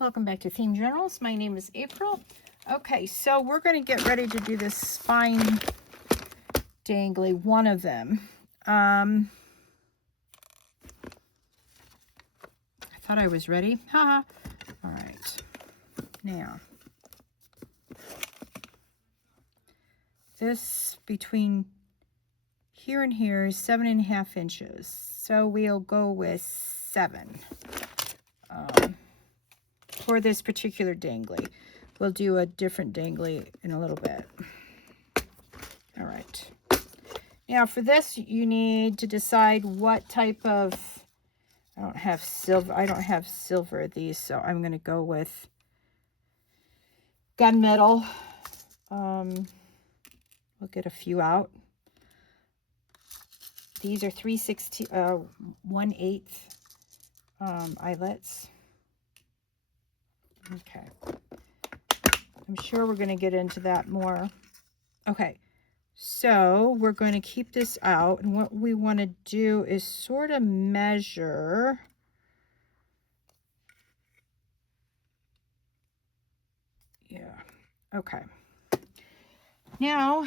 Welcome back to Themed Journals. My name is April. Okay, so we're going to get ready to do this spine dangly, one of them. I thought I was ready. Haha. All right. Now, this between here and here is 7.5 inches. So we'll go with 7 for this particular dangly. We'll do a different dangly in a little bit. All right. Now for this, you need to decide what type of, I don't have silver of these, so I'm going to go with gunmetal. We'll get a few out. These are 1/8 eyelets. Okay. I'm sure we're going to get into that more. Okay. So we're going to keep this out. And what we want to do is sort of measure. Yeah. Okay. Now,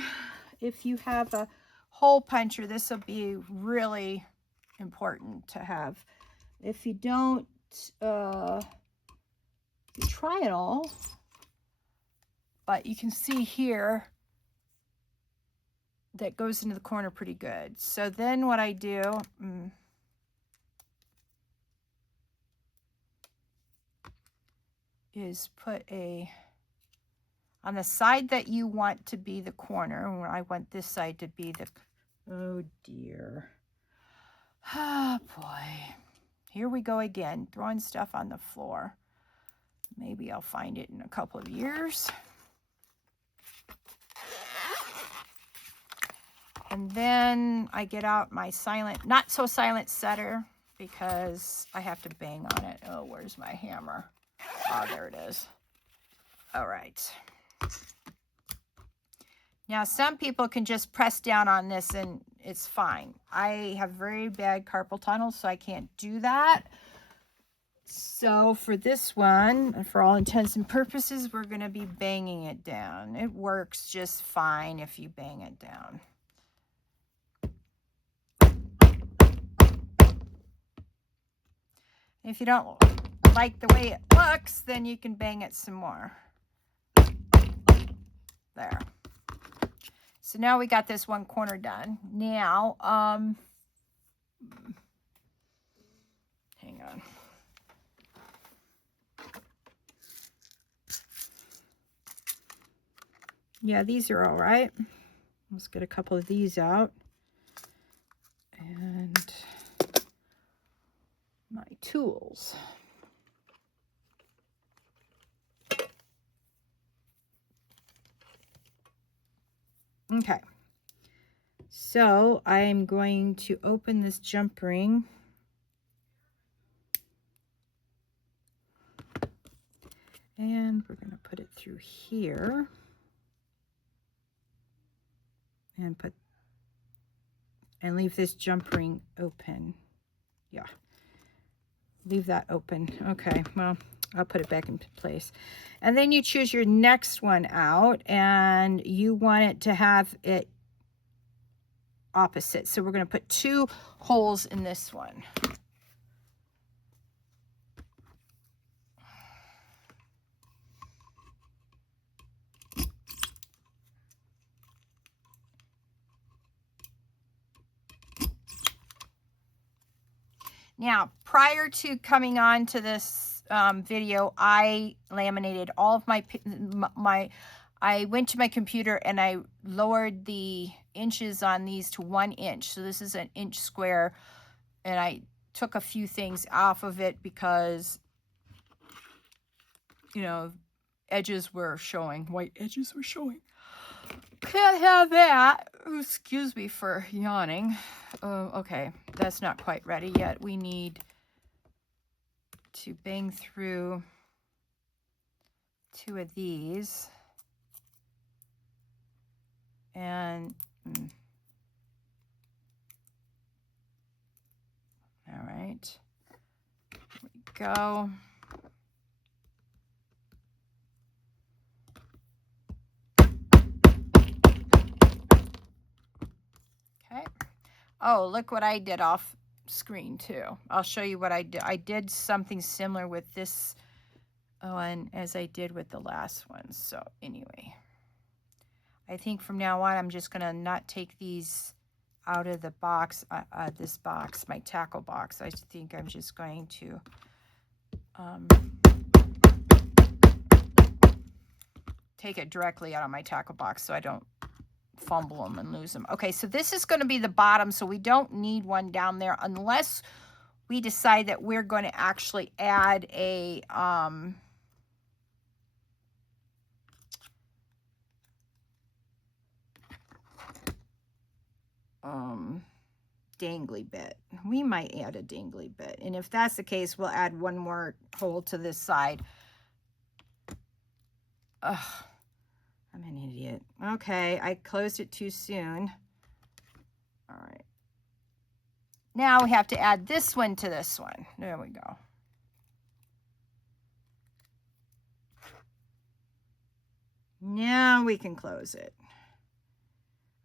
if you have a hole puncher, this will be really important to have. If you don't, you try it all, but you can see here that goes into the corner pretty good. So then what I do, is put on the side that you want to be the corner, and I want this side to be the, oh dear. Ah, boy. Here we go again, throwing stuff on the floor. Maybe I'll find it in a couple of years. And then I get out my silent, not so silent setter, because I have to bang on it. Oh, where's my hammer? Oh, there it is. All right. Now, some people can just press down on this and it's fine. I have very bad carpal tunnel, so I can't do that. So for this one, for all intents and purposes, we're going to be banging it down. It works just fine if you bang it down. If you don't like the way it looks, then you can bang it some more. There. So now we got this one corner done. Now, hang on. Yeah, these are all right. Let's get a couple of these out. And my tools. Okay. So I'm going to open this jump ring. And we're going to put it through here. And leave this jump ring open. Yeah. Leave that open. Okay, well, I'll put it back into place. And then you choose your next one out, and you want it to have it opposite. So we're going to put 2 holes in this one. Now, prior to coming on to this video, I laminated all of I went to my computer and I lowered the inches on these to 1 inch. So this is an inch square, and I took a few things off of it because, you know, edges were showing, white edges were showing. Can't have that. Excuse me for yawning. Okay, that's not quite ready yet. We need to bang through 2 of these. And all right, here we go. Oh, look what I did off screen too. I'll show you what I did. I did something similar with this one as I did with the last one. So anyway, I think from now on, I'm just gonna not take these out of the box, this box, my tackle box. I think I'm just going to take it directly out of my tackle box so I don't fumble them and lose them. Okay, so this is going to be the bottom, so we don't need one down there unless we decide that we're going to actually add a dangly bit. We might add a dangly bit, and if that's the case, we'll add one more hole to this side. Ugh, I'm an idiot. Okay, I closed it too soon. All right. Now we have to add this one to this one. There we go. Now we can close it.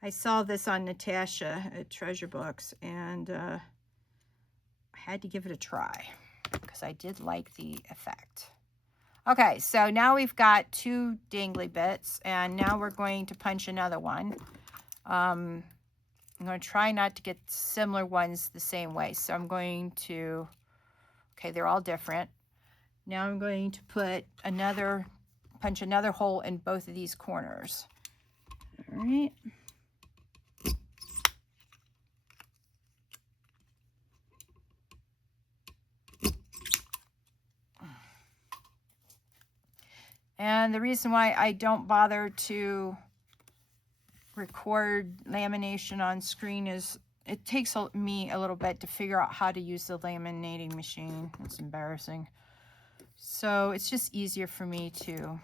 I saw this on Natasha at Treasure Books, and I had to give it a try because I did like the effect. Okay, so now we've got 2 dangly bits, and now we're going to punch another one. I'm going to try not to get similar ones the same way. So I'm going to, okay, they're all different. Now I'm going to punch another hole in both of these corners. All right. And the reason why I don't bother to record lamination on screen is it takes me a little bit to figure out how to use the laminating machine. It's embarrassing. So it's just easier for me to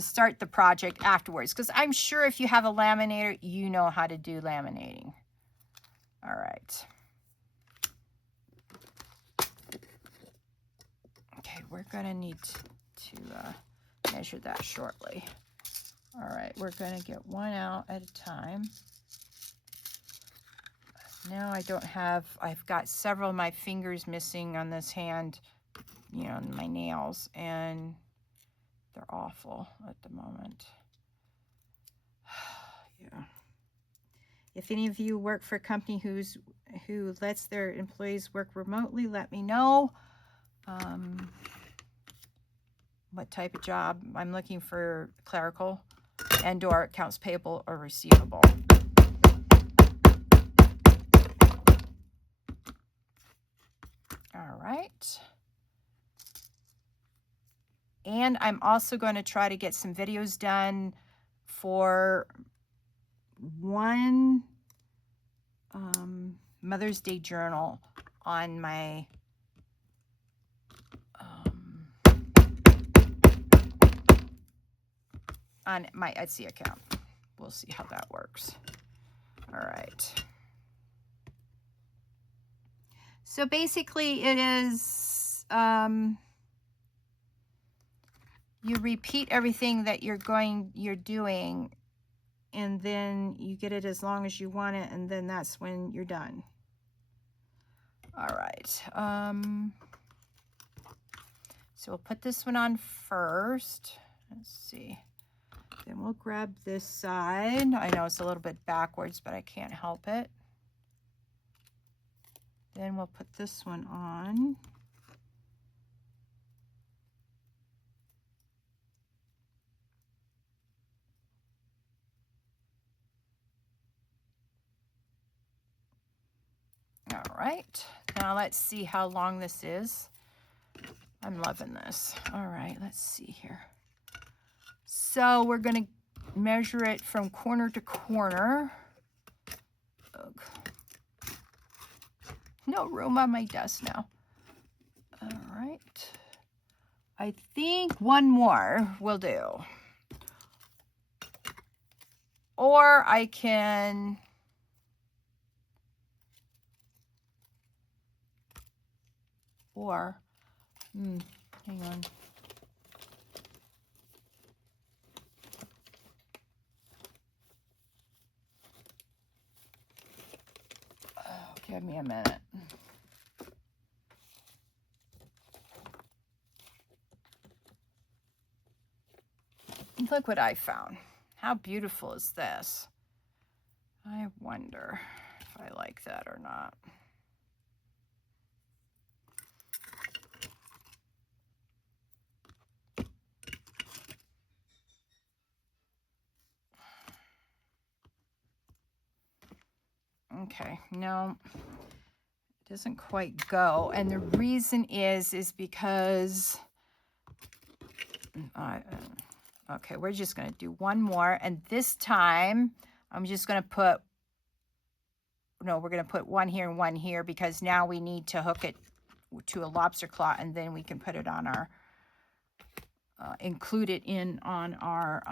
start the project afterwards, because I'm sure if you have a laminator, you know how to do laminating. All right. Okay, we're gonna need to measure that shortly. All right, we're gonna get one out at a time. Now I've got several of my fingers missing on this hand, you know, my nails, and they're awful at the moment. Yeah. If any of you work for a company who lets their employees work remotely, let me know. What type of job. I'm looking for clerical and/or accounts payable or receivable. All right. And I'm also going to try to get some videos done for one Mother's Day journal on my Etsy account. We'll see how that works. All right. So basically it is, you repeat everything that you're doing, and then you get it as long as you want it, and then that's when you're done. All right. So we'll put this one on first. Let's see. Then we'll grab this side. I know it's a little bit backwards, but I can't help it. Then we'll put this one on. All right, now let's see how long this is. I'm loving this. All right, let's see here. So we're going to measure it from corner to corner. Ugh. No room on my desk now. All right. I think one more will do. Or I can... hang on. Give me a minute. Look what I found. How beautiful is this? I wonder if I like that or not. Okay, no, it doesn't quite go. And the reason is because, okay, we're just going to do one more. And this time, I'm just going to put, no, we're going to put one here and one here because now we need to hook it to a lobster claw and then we can put it on our, include it in on our,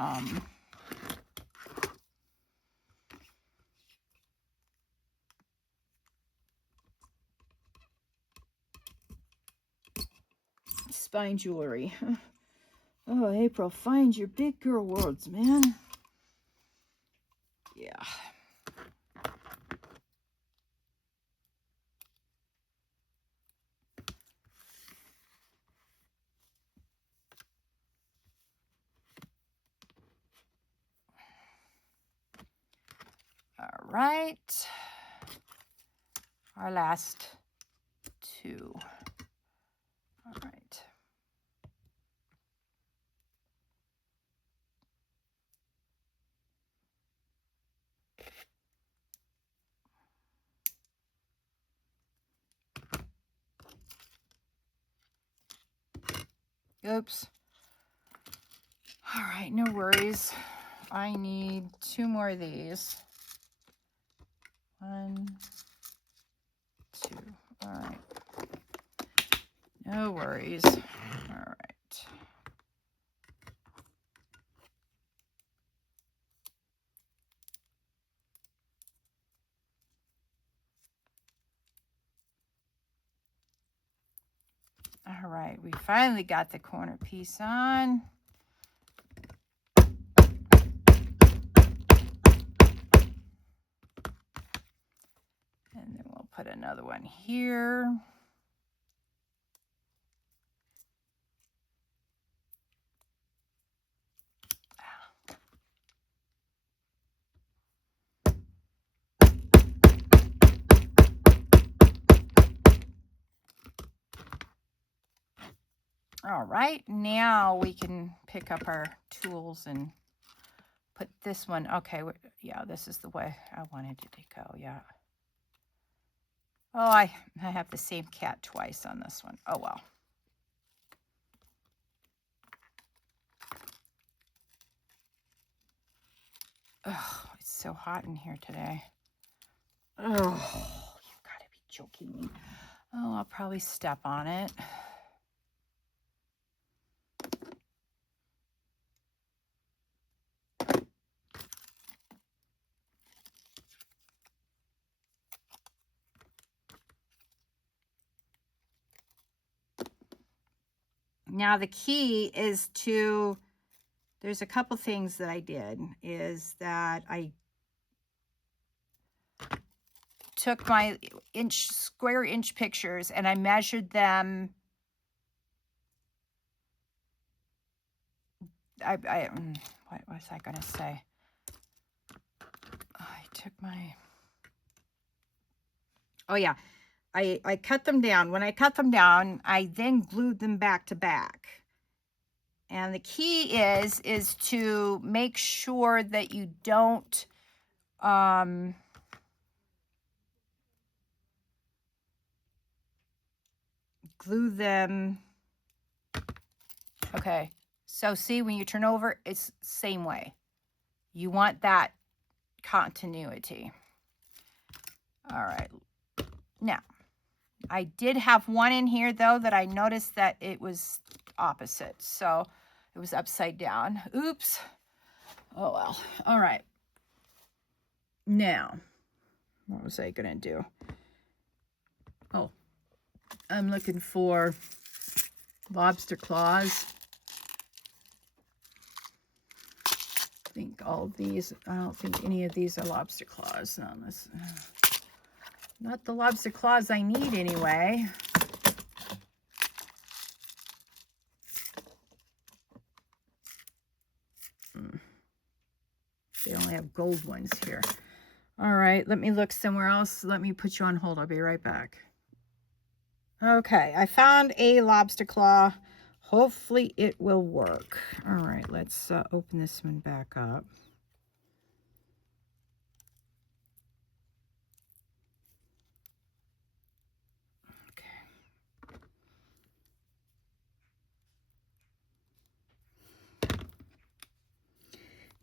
spine jewelry. Oh, April, find your big girl words, man. Yeah. All right. Our last two. All right. Oops. All right, no worries. I need two more of these. 1, 2. All right. No worries. All right. All right, we finally got the corner piece on. And then we'll put another one here. All right, now we can pick up our tools and put this one. Okay, yeah, this is the way I wanted it to go, yeah. Oh, I have the same cat twice on this one. Oh, well. Oh, it's so hot in here today. Oh, you've got to be joking me. Oh, I'll probably step on it. Now the key is to, there's a couple things that I did, is that I took my square inch pictures and I measured them. What was I going to say? I took my, oh yeah, I cut them down. When I cut them down, I then glued them back to back. And the key is to make sure that you don't glue them. Okay, so see, when you turn over, it's the same way. You want that continuity. All right, now I did have one in here though that I noticed that it was opposite, so it was upside down. Oops. Oh well. All right, now what was I gonna do? Oh, I'm looking for lobster claws. I think all of these, I don't think any of these are lobster claws on this. Not the lobster claws I need anyway. They only have gold ones here. All right, let me look somewhere else. Let me put you on hold. I'll be right back. Okay, I found a lobster claw. Hopefully it will work. All right, let's open this one back up.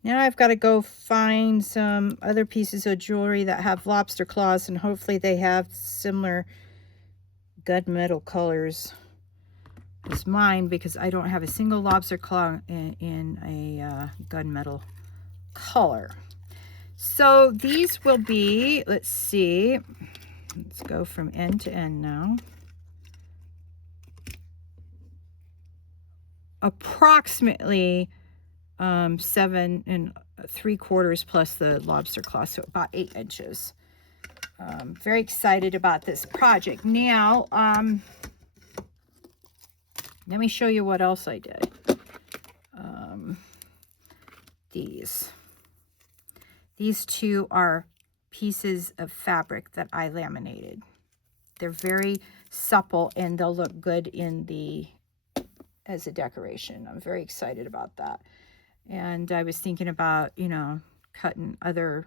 Now I've got to go find some other pieces of jewelry that have lobster claws, and hopefully they have similar gunmetal colors as mine, because I don't have a single lobster claw in a gunmetal color. So these will be, let's see, let's go from end to end now. Approximately 7 3/4 plus the lobster claw, so about 8 inches. Very excited about this project. Now, let me show you what else I did. These two are pieces of fabric that I laminated. They're very supple and they'll look good in as a decoration. I'm very excited about that. And I was thinking about, you know, cutting other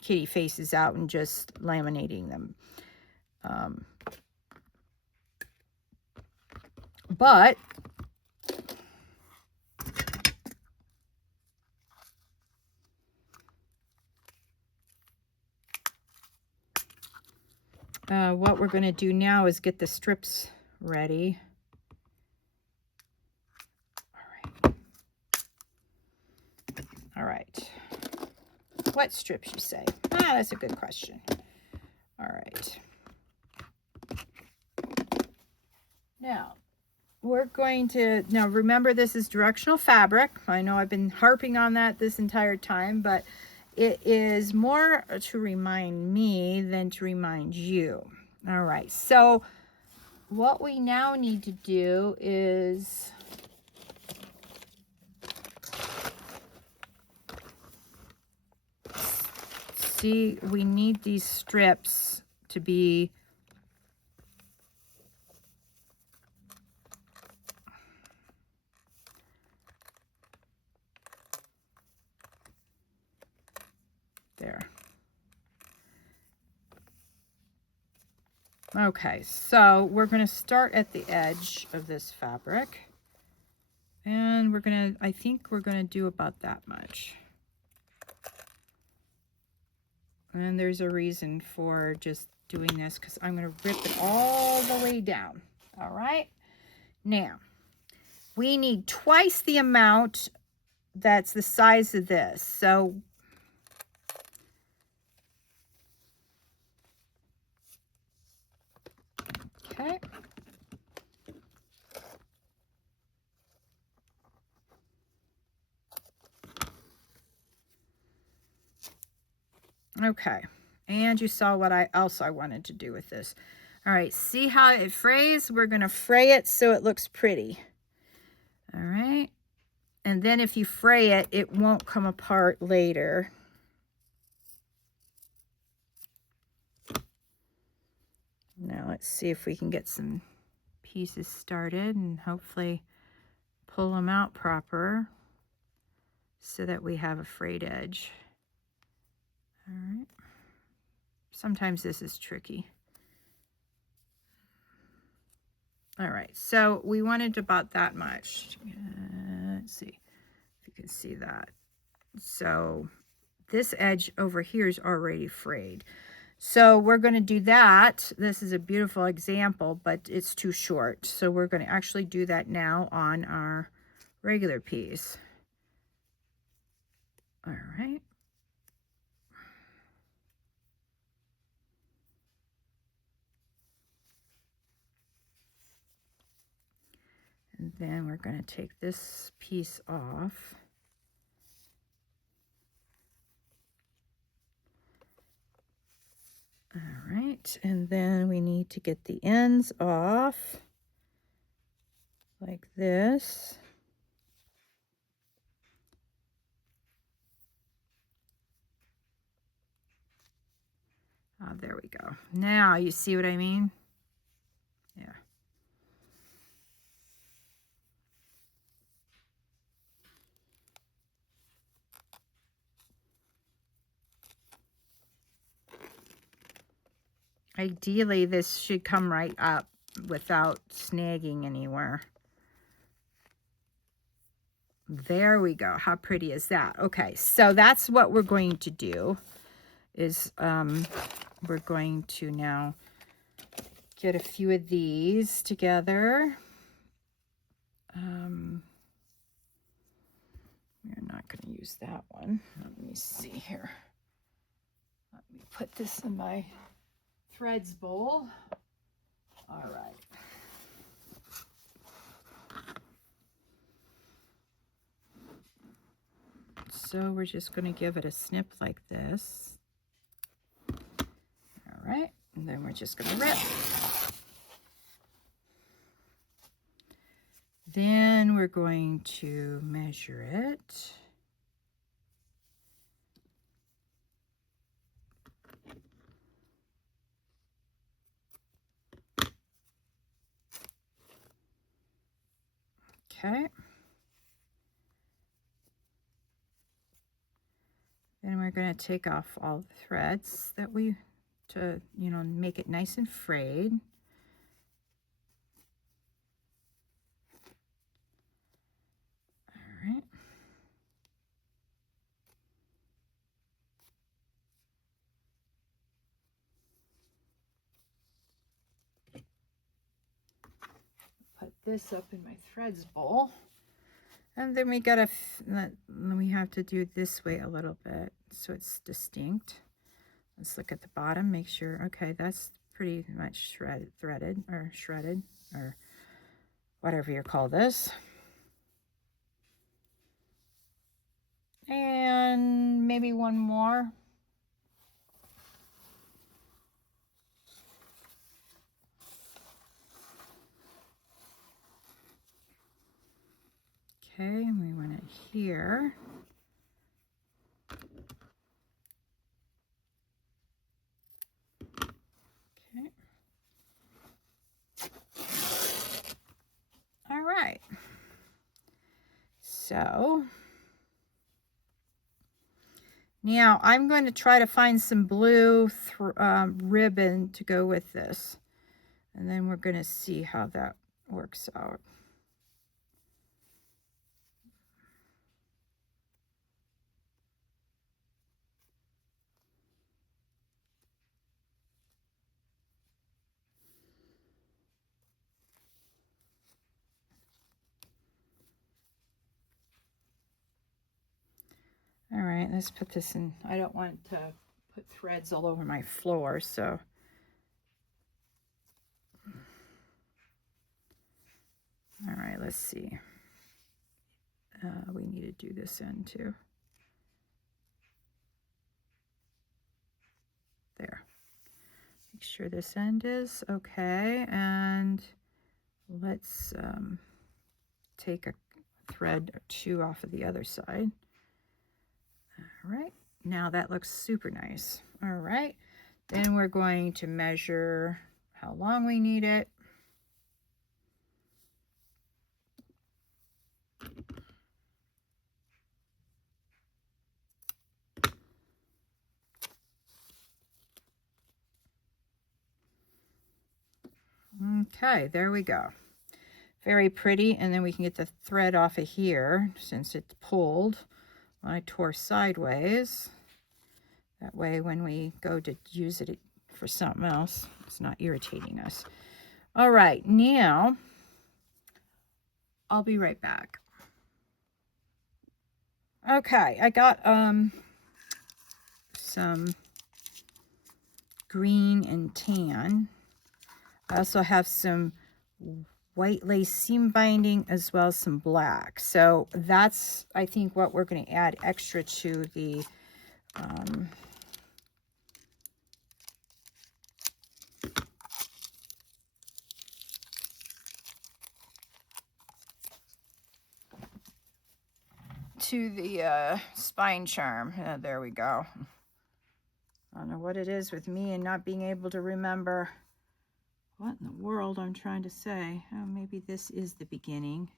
kitty faces out and just laminating them. But what we're going to do now is get the strips ready. All right. What strips, you say? That's a good question. All right. Now, we're going to, now remember, this is directional fabric. I know I've been harping on that this entire time, but it is more to remind me than to remind you. All right, so what we now need to do is see, we need these strips to be there. Okay, so we're going to start at the edge of this fabric, and we're going to, I think we're going to do about that much. And there's a reason for just doing this, because I'm going to rip it all the way down. All right. Now, we need twice the amount that's the size of this. So okay. Okay. And you saw what else I wanted to do with this. All right. See how it frays? We're going to fray it so it looks pretty. All right. And then if you fray it, it won't come apart later. Now let's see if we can get some pieces started and hopefully pull them out proper so that we have a frayed edge. All right. Sometimes this is tricky. All right, so we wanted about that much. Let's see if you can see that. So this edge over here is already frayed. So we're going to do that. This is a beautiful example, but it's too short. So we're going to actually do that now on our regular piece. All right. And then we're going to take this piece off. All right. right, and then we need to get the ends off like this. Oh, there we go. Now you see what I mean? Yeah. Ideally, this should come right up without snagging anywhere. There we go. How pretty is that? Okay, so that's what we're going to do is we're going to now get a few of these together. We're not going to use that one. Let me see here. Let me put this in my threads bowl. All right. So we're just going to give it a snip like this. All right. And then we're just going to rip. Then we're going to measure it. Okay. Then we're going to take off all the threads that to make it nice and frayed. All right. Put this up in my threads bowl. And then we have to do it this way a little bit so it's distinct. Let's look at the bottom, make sure, okay, that's pretty much threaded or shredded or whatever you call this. And maybe one more. Okay, we want it here. Okay. All right. So now I'm going to try to find some blue ribbon to go with this. And then we're going to see how that works out. All right, let's put this in. I don't want to put threads all over my floor, so. All right, let's see. We need to do this end too. There. Make sure this end is okay, and let's take a thread or two off of the other side. All right, now that looks super nice. All right, then we're going to measure how long we need it. Okay, there we go. Very pretty, and then we can get the thread off of here since it's pulled when I tore sideways. That way when we go to use it for something else, it's not irritating us. All right, now I'll be right back. Okay, I got some green and tan. I also have some white lace seam binding as well as some black. So that's, I think, what we're going to add extra to the to the spine charm. There we go. I don't know what it is with me and not being able to remember what in the world I'm trying to say. Oh, maybe this is the beginning.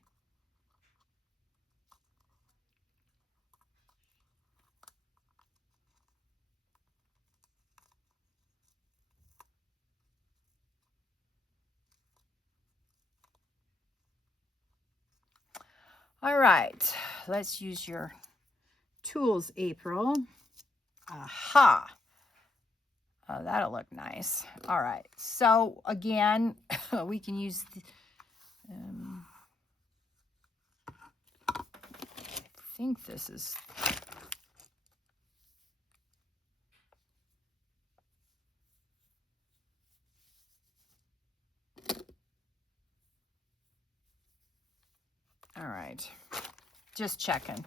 All right, let's use your tools, April. Aha. Oh, that'll look nice. All right, so again, we can use the, I think this is, all right, just checking.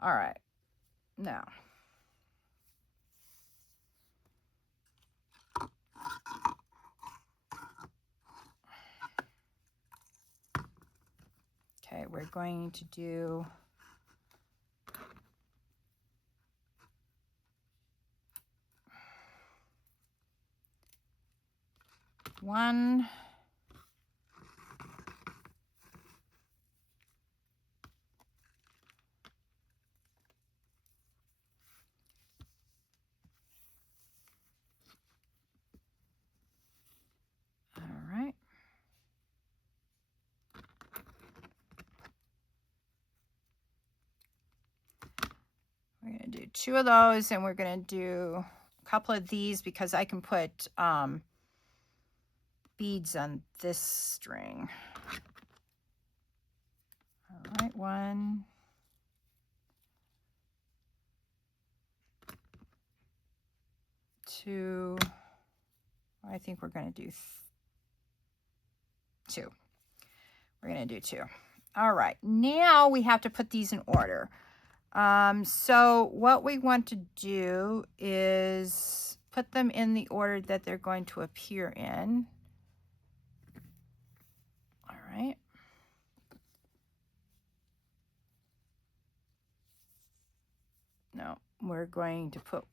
All right, now. Okay, we're going to do one, all right. We're going to do 2 of those, and we're going to do a couple of these because I can put beads on this string. All right, 1, 2. I think we're going to do 2. We're going to do 2. All right, now we have to put these in order. So what we want to do is put them in the order that they're going to appear in. All right. No, we're going to put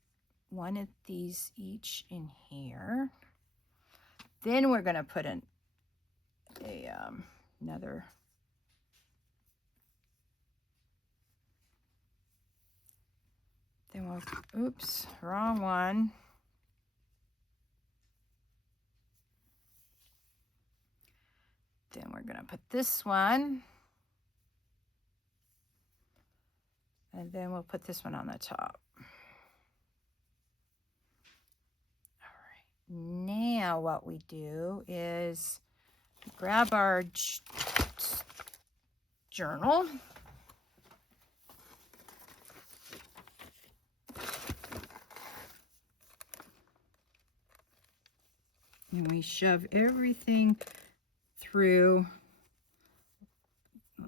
one of these each in here. Then we're going to put in another. Then we'll, oops, wrong one. Then we're going to put this one. And then we'll put this one on the top. All right. Now what we do is grab our journal. And we shove everything through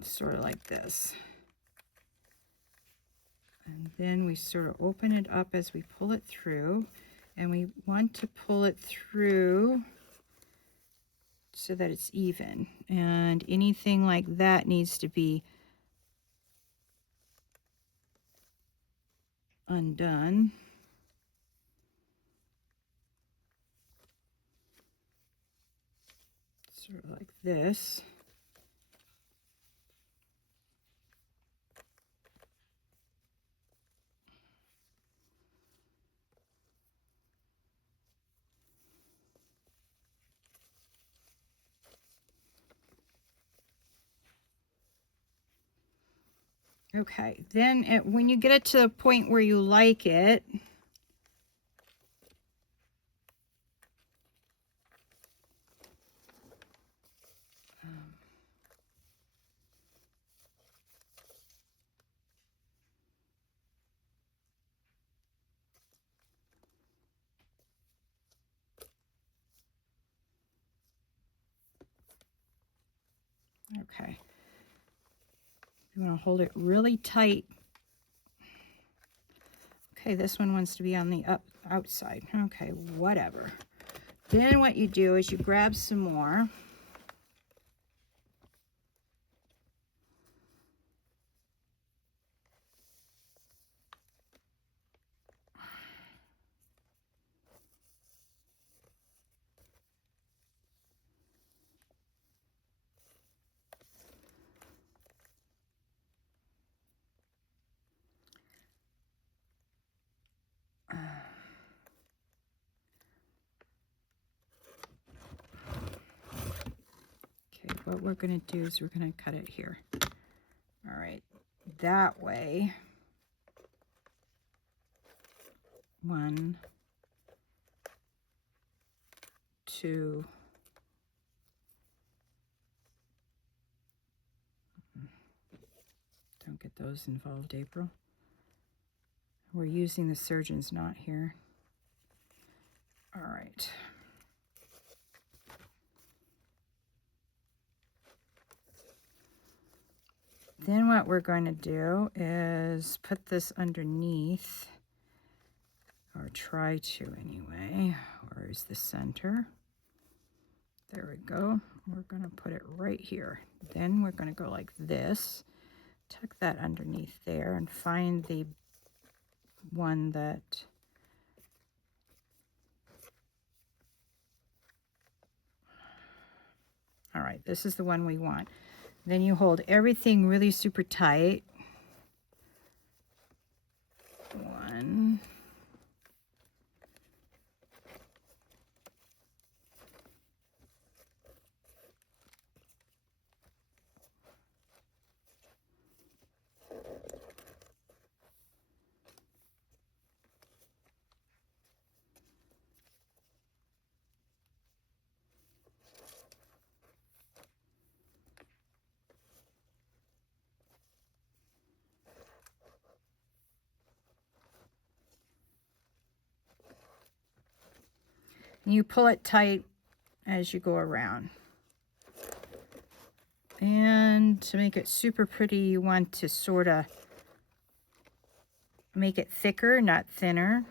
sort of like this. And then we sort of open it up as we pull it through. And we want to pull it through so that it's even. And anything like that needs to be undone. Sort of like this. Okay, then when you get it to the point where you like it, okay. You want to hold it really tight. Okay, this one wants to be on the outside. Okay, whatever. Then what you do is you grab some more. what we're going to do is we're going to cut it here. All right, that way. 1, 2. Don't get those involved, April. We're using the surgeon's knot here. All right. Then what we're going to do is put this underneath, or try to anyway. Where's the center? There we go. We're going to put it right here. Then we're going to go like this, tuck that underneath there, and find the one that all right, this is the one we want. Then you hold everything really super tight. 1, you pull it tight as you go around. And to make it super pretty, you want to sort of make it thicker, not thinner,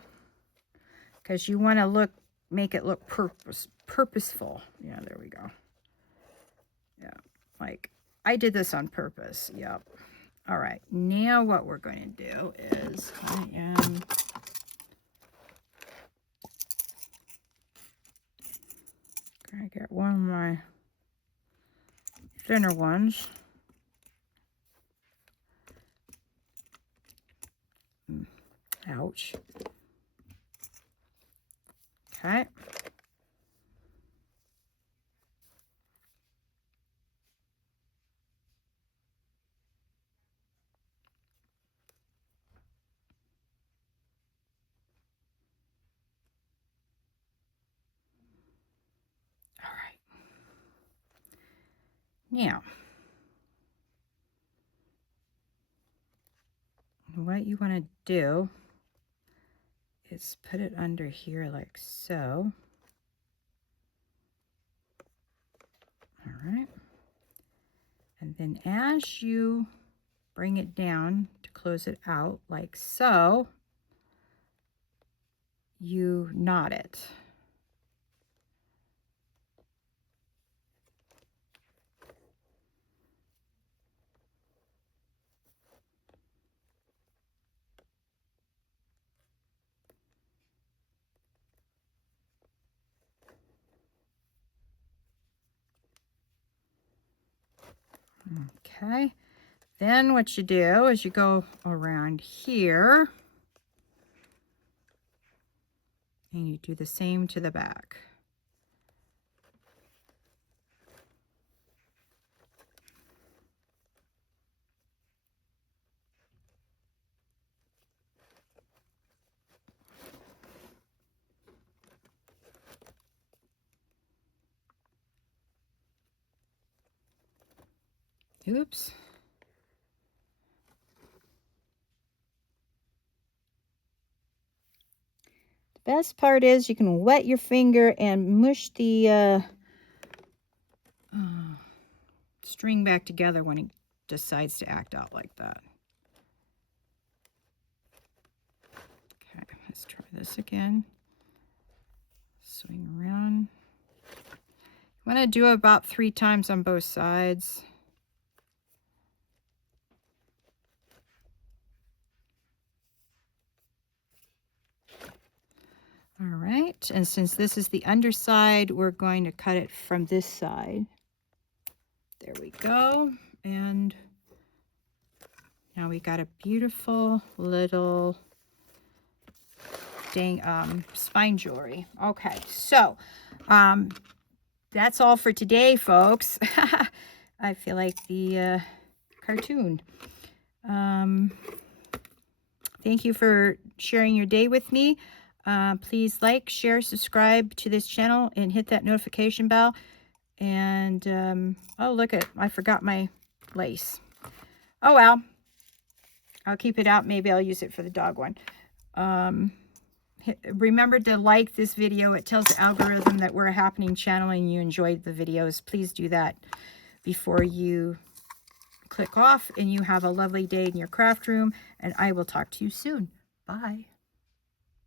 because you want to make it look purposeful. Yeah, there we go. Yeah, like I did this on purpose. Yep. All right, now what we're going to do is I am going to get one of my thinner ones. Ouch. Okay. All right. Now, what you want to do is put it under here like so. All right. And then as you bring it down to close it out like so, you knot it. Okay, then what you do is you go around here and you do the same to the back. Oops. The best part is you can wet your finger and mush the string back together when he decides to act out like that. Okay, let's try this again. Swing around. You want to do it about 3 times on both sides. All right, and since this is the underside, we're going to cut it from this side. There we go. And now we got a beautiful little spine jewelry. Okay, so that's all for today, folks. I feel like the cartoon. Thank you for sharing your day with me. Please like, share, subscribe to this channel, and hit that notification bell. And, oh, look I forgot my lace. Oh, well. I'll keep it out. Maybe I'll use it for the dog one. Remember to like this video. It tells the algorithm that we're a happening channel and you enjoyed the videos. Please do that before you click off, and you have a lovely day in your craft room, and I will talk to you soon. Bye.